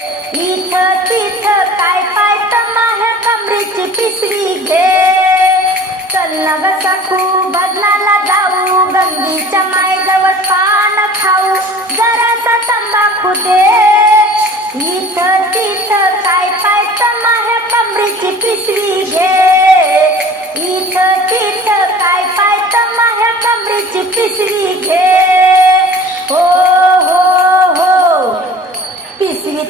इथं तिथं काय पाय तमाह्या कमरेची पिशवी घे. चल न ग सखू बदनाला जाऊ गंगीच्या मायजवळ पान खाऊ. जरासा तंबाखू दे. इथं तिथं काय पाय तमाह्या कमरेची पिशवी घे. इथं तिथं काय पाय तमाह्या कमरेची पिशवी घे. हो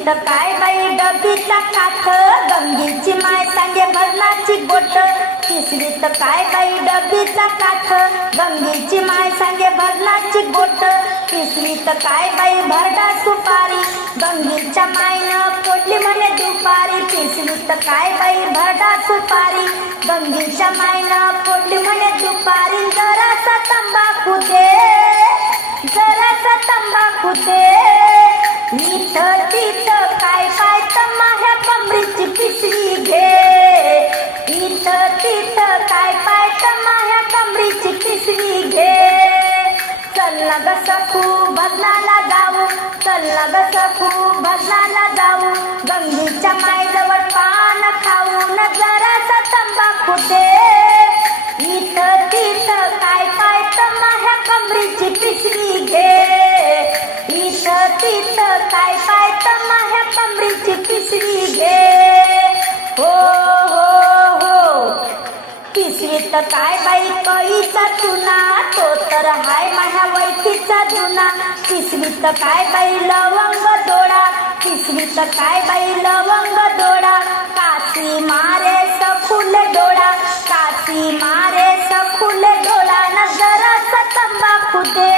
पिशवीत काय बाई? डबीचा काठ गंगीची माय सांगे भरणाची गोट तर काय बाई? डबीचा काठ गंगीची माय सांगे भरणाची गोट तर काय बाई? भरडा सुपारी गंगीच्या मायनं पोटली म्हणे दुपारी. पिशवीत काय बाई? भरडा सुपारी गंगीच्या मायनं पोटली म्हणे दुपारी. जरासा तंबाखू दे जरासा तंबाखू दे. इथं तिथं काय काय तमाह्या कमरीची पिशवी घे. इथं तिथं काय काय तमाह्या कमरीची पिशवी घे. चल ना ग सखू भजनाला जाऊ. चल ना ग सखू भजनाला जाऊ. गंगीच्या मायजवळ पान खाऊ न जरासा तंबाखू दे. इथं तिथं काय काय तमाह्या कमरीची पिशवी घे. तिथं काय काय माझ्या कमरीची पिशवी घे. हो हो हो. पिशवीत काय बाई कळीचा चुना. तो तर हाय माझ्या वैतीचा जुना. पिशवीत काय बाई लवंग दोडा. पिशवीत काय बाई लवंग दोडा. काशी मारे सखुल डोळा. काशी मारे सखुल डोळा. न जरा तंबाखू दे.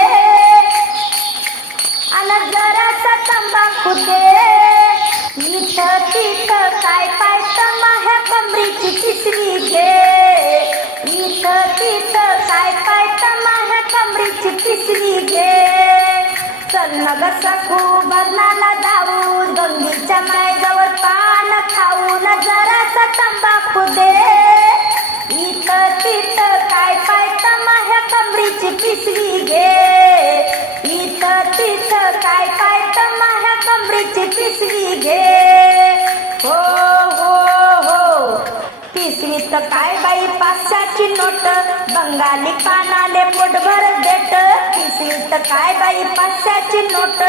तंबाखू दे इथं तिथं काय काय तमाह्या कमरीची पिशवी घे इथं तिथं काय काय तमाह्या कमरीची पिशवी घे चल न ग सखू बदनाला जाऊ गंगीच्या मायजवळ पान खाऊ न जरासा तंबाखू दे। इथं तिथं काय काय तमाह्या कमरीची पिशवी घे कमरीची घे हो हो हो पिशवीत काय बाई पाचशाची नोट बंगाली पानाले पोटभर देत पिशवीत काय बाई पाचशाची नोट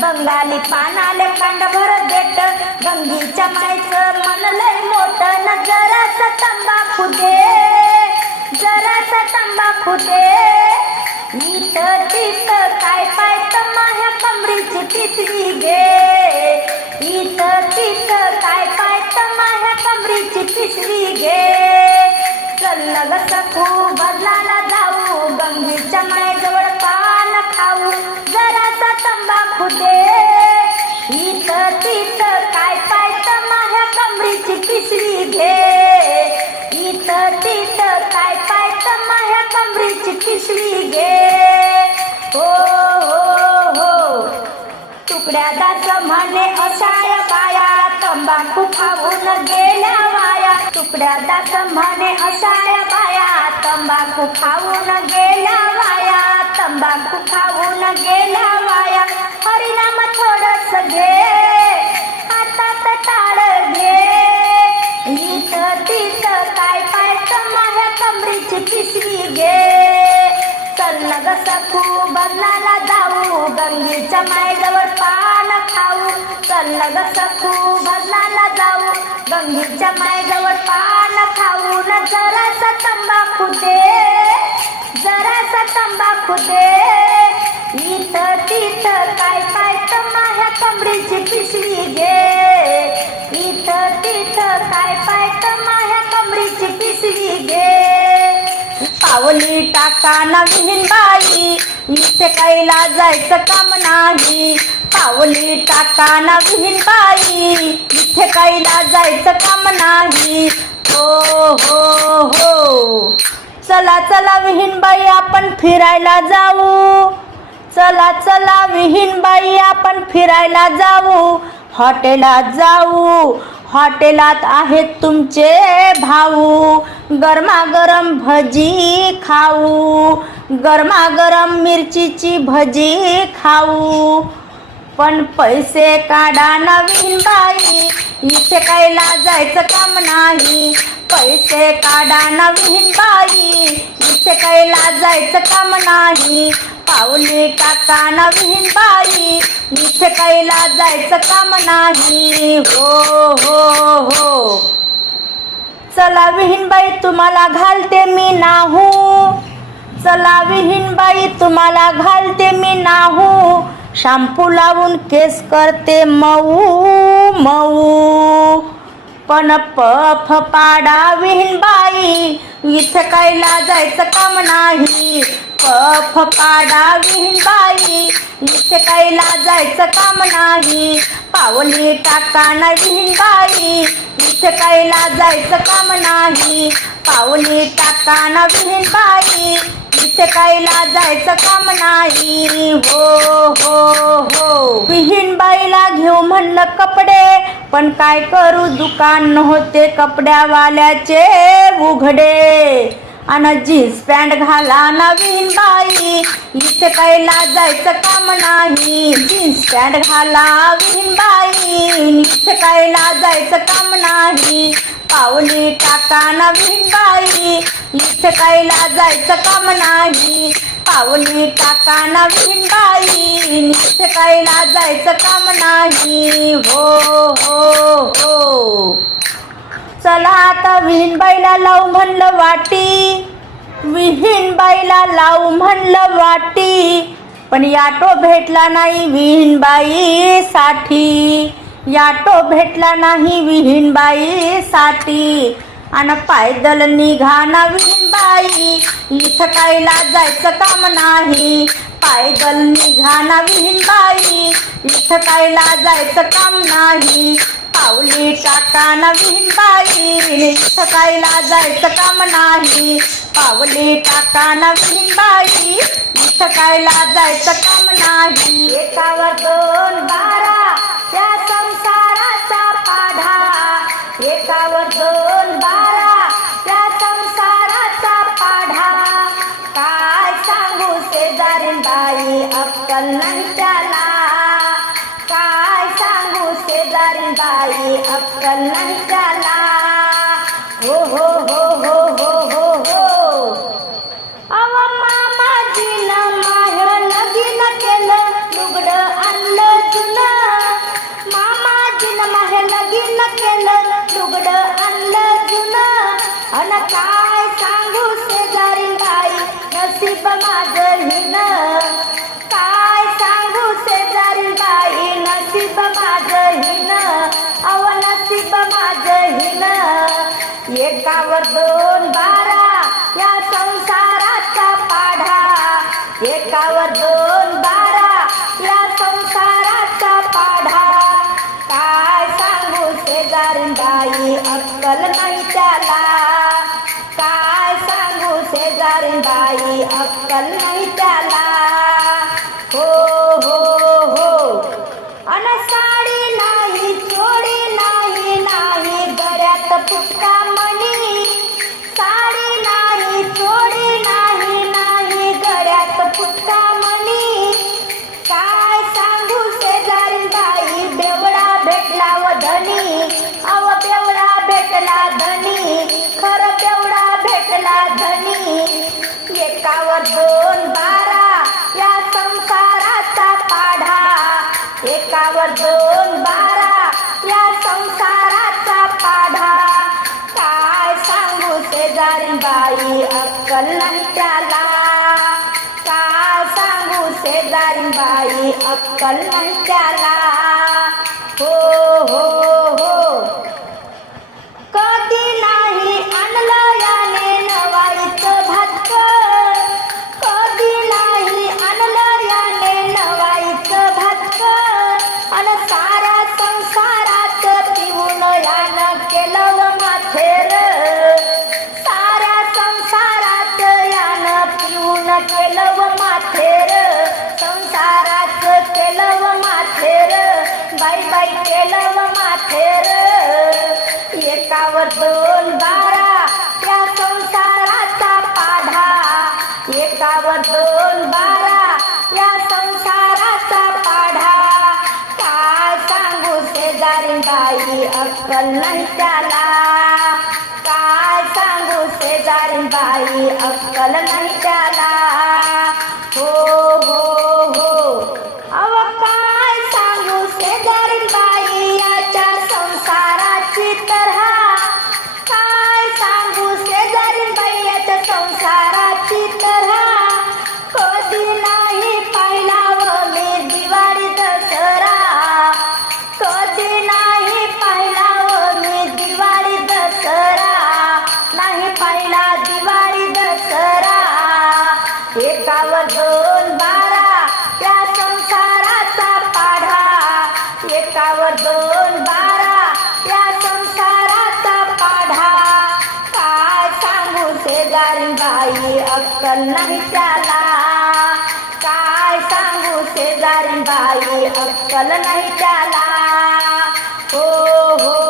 बंगाली पानाले कांडभर देत गंगीच्या मायचं मनलय मोठ न जरासा तंबाखू दे जरासा तंबाखू दे इथं तिथं काय पाय माझ्या कमरीची गे. घे तर तिथं काय पाय माझ्या कमरीची पिशवी घे चल न सखू बदलाला जाऊ गंगीच्या मायजवळ पान खाऊ जरासा तंबाखू दे इथं तिथं काय पाय माझ्या कमरीची पिशवी घे इथं तिथं काय पाय तमाह्या कमरीची पिशवी घे. हो हो हो. तुकड्या दात म्हणे असाय बाया. तंबाखू खाऊन गेल्या वाया. तुकड्या दात म्हणे असाय बाया. तंबाखू खाऊन गेल्या वाया. तंबाखू खाऊन गेल्या वाया. हरिनाम थोडस घे. हातात टाळ घे. इथं तिथं काय पाय माझ्या कमरीची पिशवी घे. चल न ग जाऊ गंगेच्या मायजवळ पान खाऊ. चल न ग सखू बदनाला जाऊ गंगेच्या मायजवळ पान खाऊ. न जरासा तंबाखू दे जरासा तंबाखू दे इथं तिथं काय काय तर माझ्या पावली टाका नवीन बाई. इथे कैला जायचं काम नाही. पावली टाका नवीन बाई. इथे कैला जायचं काम नाही. हो हो हो. चला चला विहीन बाई आपण फिरायला जाऊ. चला चला विहीन बाई आपण फिरायला जाऊ. हॉटेलात जाऊ. हॉटेलात आहेत तुमचे भाऊ. गरमागरम भजी खाऊ. गरमागरम मिरचीची भजी खाऊ. पण पैसे काढा नवीन बाई. इथे काही लाजायचं काम नाही. पैसे काढा नवीन बाई. इथे काही लाजायचं काम नाही. पावली टाका नवीन बाई. इथे काही लाजायचं काम नाही. हो हो हो. चला विहीनबाई तुम्हाला घालते मी नाहू. चला विहीनबाई तुम्हाला घालते मी नाहू. शाम्पू लावून केस करते मऊ मऊ. पण पफ पाडा विहीनबाई इथं काही जायचं काम नाही. पफ पाडा विहीनबाई इथे काही जायचं काम नाही. पावली टाका ना विहीनबाई इथे कैला जायचं काम नाही. पावली टाका ना विहीनबाई इथे कैला जायचं काम नाही. हो हो हो. विहीनबाईला घेऊ म्हणलं कपडे पण काय करू दुकान होते कपड्यावाल्याचे उघडे. आणि जीन्स पॅन्ट घाला नवीन बाई. इथे कैला जायचं काम नाही. जीन्स पॅन्ट घाला नवीन बाई. इथे कैला जायचं काम नाही. पावली टाका नवीन बाई. इथे कैला जायचं काम नाही. पावली टाका नवीन बाई. इथे कैला जायचं काम नाही. हो हो हो. चला आता विहीनबाईला लावू म्हणलं वाटी. विहीनबाईला लावू म्हणलं वाटी. पण याटो भेटला नाही विहीनबाई साठी याटो भेटला नाही विहीनबाई साठी आणि पायदल निघा ना विहीनबाई इथं कायला जायचं काम नाही. पायदल निघा ना विहीनबाई इथं कायला जायचं काम नाही. पावली टाका नवीन बाई. इथं जायचं काम नाही. पावली टाका नवीन बाई. इथं जायचं काम नाही. एकावर दोन बारा. त्या संसाराचा पाढा. एकावर सांगू शेजारी बाई नसीब माझं हिनं. काय सांगू शेजारी बाई नसीब माझं हिन. अव नसीब माझं हिन. एकावर दोन बार अक्कल नाही त्याला. हो हो हो. अनसा एकावर दोन बारा या संसाराचा पाढा. एकावर दोन बारा या संसाराचा पाढा. काय सांगू शेजारी बाई अक्कल नाही त्याला. काय सांगू शेजारी बाई अक्कल नाही त्याला. हो हो बाई बाई केलं माथेर. एकावर दोन बारा त्या संसाराचा पाढा. एकावर दोन बारा या संसाराचा पाढा. काय सांगू शेजारी बाई अक्कल नाही त्याला. काय सांगू शेजारी बाई अक्कल नाही त्याला. बाई अक्कल नाही त्याला. काय सांगू शेजारी बाई अक्कल नाही त्याला. हो हो.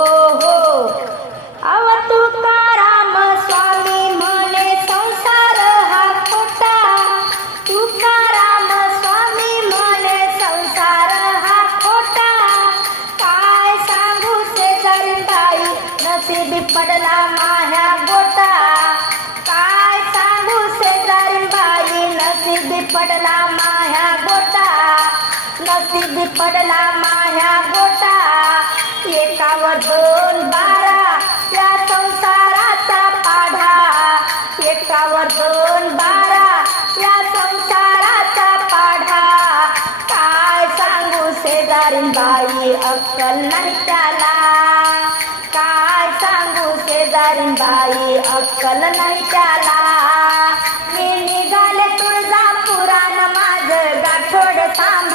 किती पडला माया गोटा. एकाव दोन बारा. या संसाराचा पाढा. एकाव दोन बारा. या संसाराचा पाढा. काय सांगू शेजारी बाई अक्कल नाही त्याला. काय सांगू शेजारी बाई अक्कल नाही त्याला. मी निघाले तुळजापुराण माझ गाठोड थांब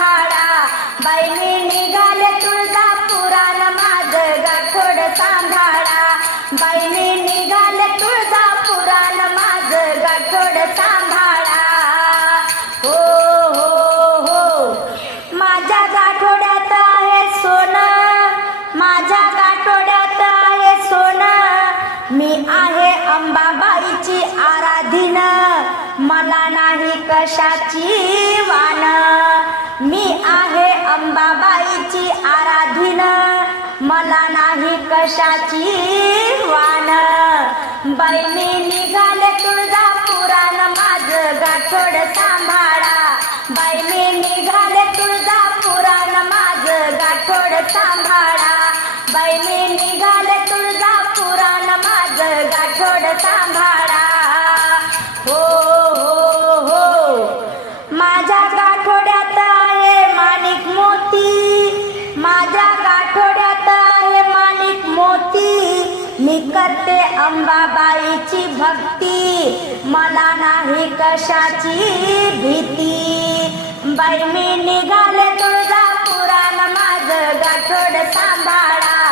थोड सांभाळा. बाई मी निघाले तुळजा पुराण माझ गाठोड सांभाळा. बाई मी निघाले तुळजा पुराण माझ गाठोड सांभाळा. हो हो हो. माझ्या माणिक मोती. मोती. मी करते अंबाबाईची भक्ती. मला नाही कशाची भीती. बाई मी निघाले तुळजापुराला माझ गाठोड सांभाळा.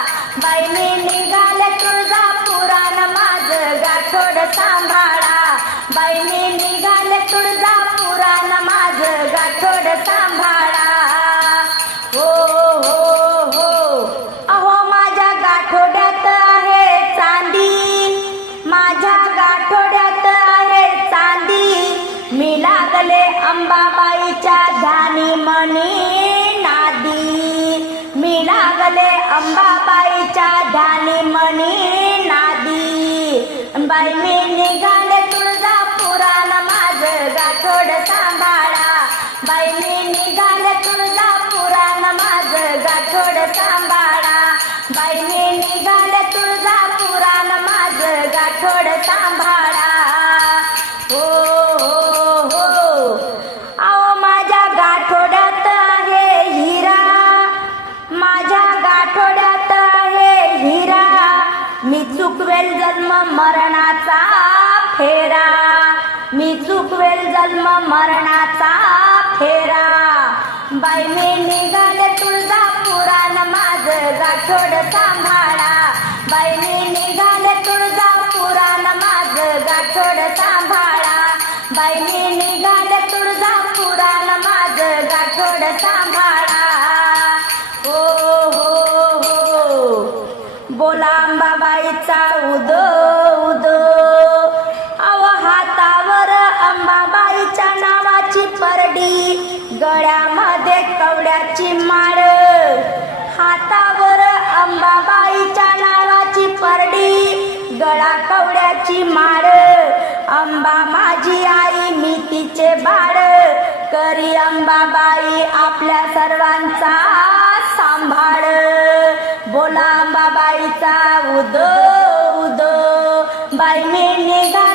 थोड सांभाळा. बाईने निघाले तुळजापुराण माझ गाठोड सांभाळा. बाईने निघाले तुळजापुराण माझ गाठोड सांभाळा. हो हो हो, हो. बोला अंबाबाईचा उदो माझी माळ अंबा माझी आई मी तिचे बाळ. करी अंबाबाई आपल्या सर्वांचा सांभाळ. बोला अंबाबाईचा उदो उदो. बाई मी निघा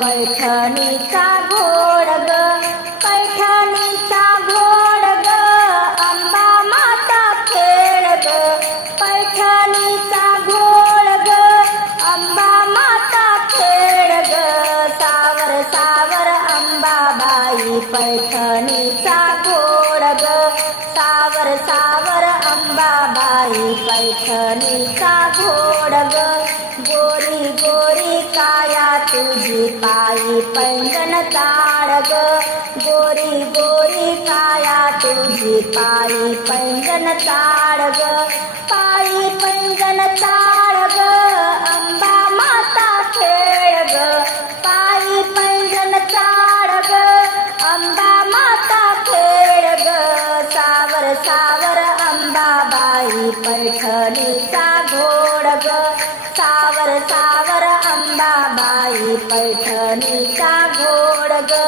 पैठणीचा घोड ग पैठणीचा घोड ग अंबा माता खेळ ग पैठणीचा घोड ग अंबा माता खेळ ग सावर सावर अंबाबाई पैठणीचा घोड ग सावर सावर अंबाबाई पैठणीचा घोड ग तुझी पायी पैंजन ताड़ग. गोरी गोरी काया तुझी पायी पैंजन ताडग. पायी पैंजन ताडग अंबा माता खेळग. पायी पैंजन ताडग अंबा माता खेळग. सावर सावर अंबाबाई पैठण अंबाबाई पैठणीचा घोड ग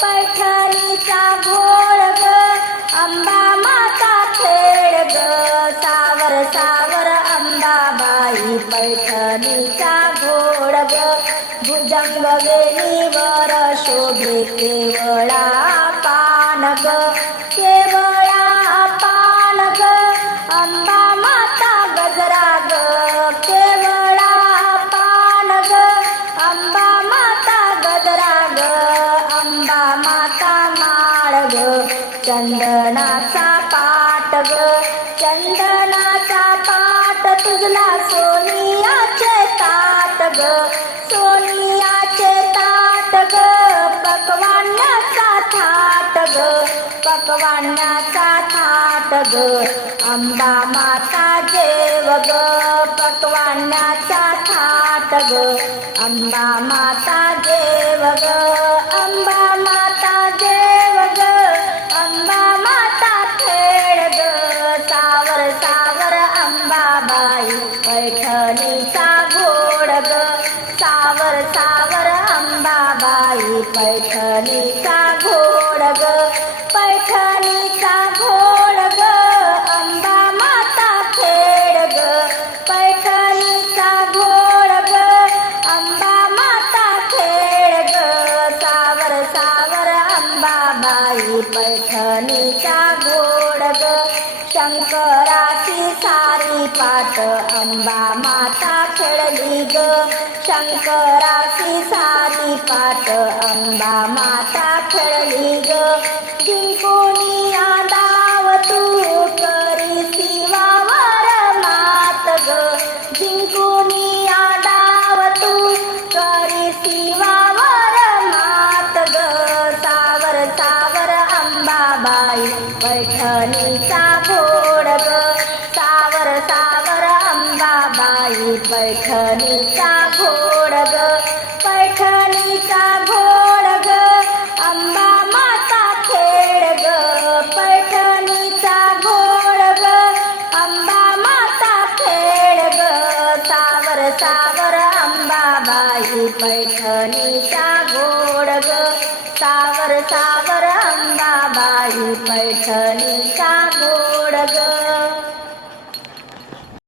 पैठणीचा घोड ग अंबा माता खेळ ग सावर सावर अंबाबाई पैठणीचा घोड ग भुजंग वेणीवर शोभे केवळा पान ग ग अंबा माता जेव ग पकवानाचा थाट ग. अंबा माता देव ग पात अंबा माता खेळली ग. शंकराची सारी पात अंबा माता खेळली ग. जिंकोनी आदाव तू करी शिवावर मात ग. जिंकोनी आदाव तू करी शिवावर मात ग. सावर सावर अंबाबाई पैठणीचा आई पैठणीचा घोड ग पैठणीचा घोड ग अंबा माता खेळ ग पैठणीचा घोड ग अंबा माता खेळ ग सावर सावर अंबाबाई पैठणीचा घोड ग सावर सावर अंबाबाई पैठणीचा घोड ग